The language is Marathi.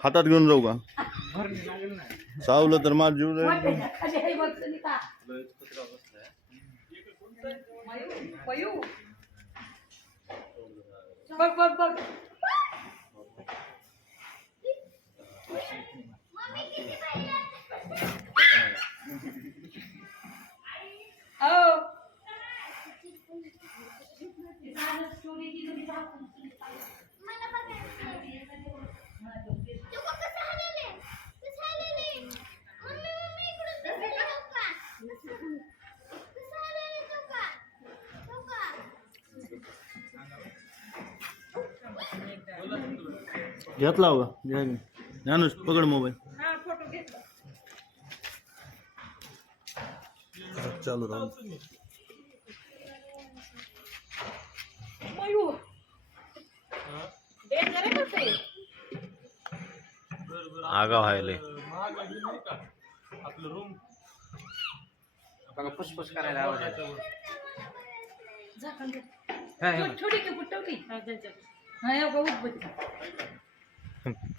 हातात घेऊन जाऊ का? चावलं तर माझ जीव जाईल. बघ. बघ बघ. घेतला हो. ज्ञानुष पकड मोबाईल चालू राहू मयू डेंजर आहे कसं आहे? आगा व्हायले बघा फुसफुस करायला आवाज येतो. हा, हे बघ. छोटी की पुट्टवली हा हे बघ, उठ बघ.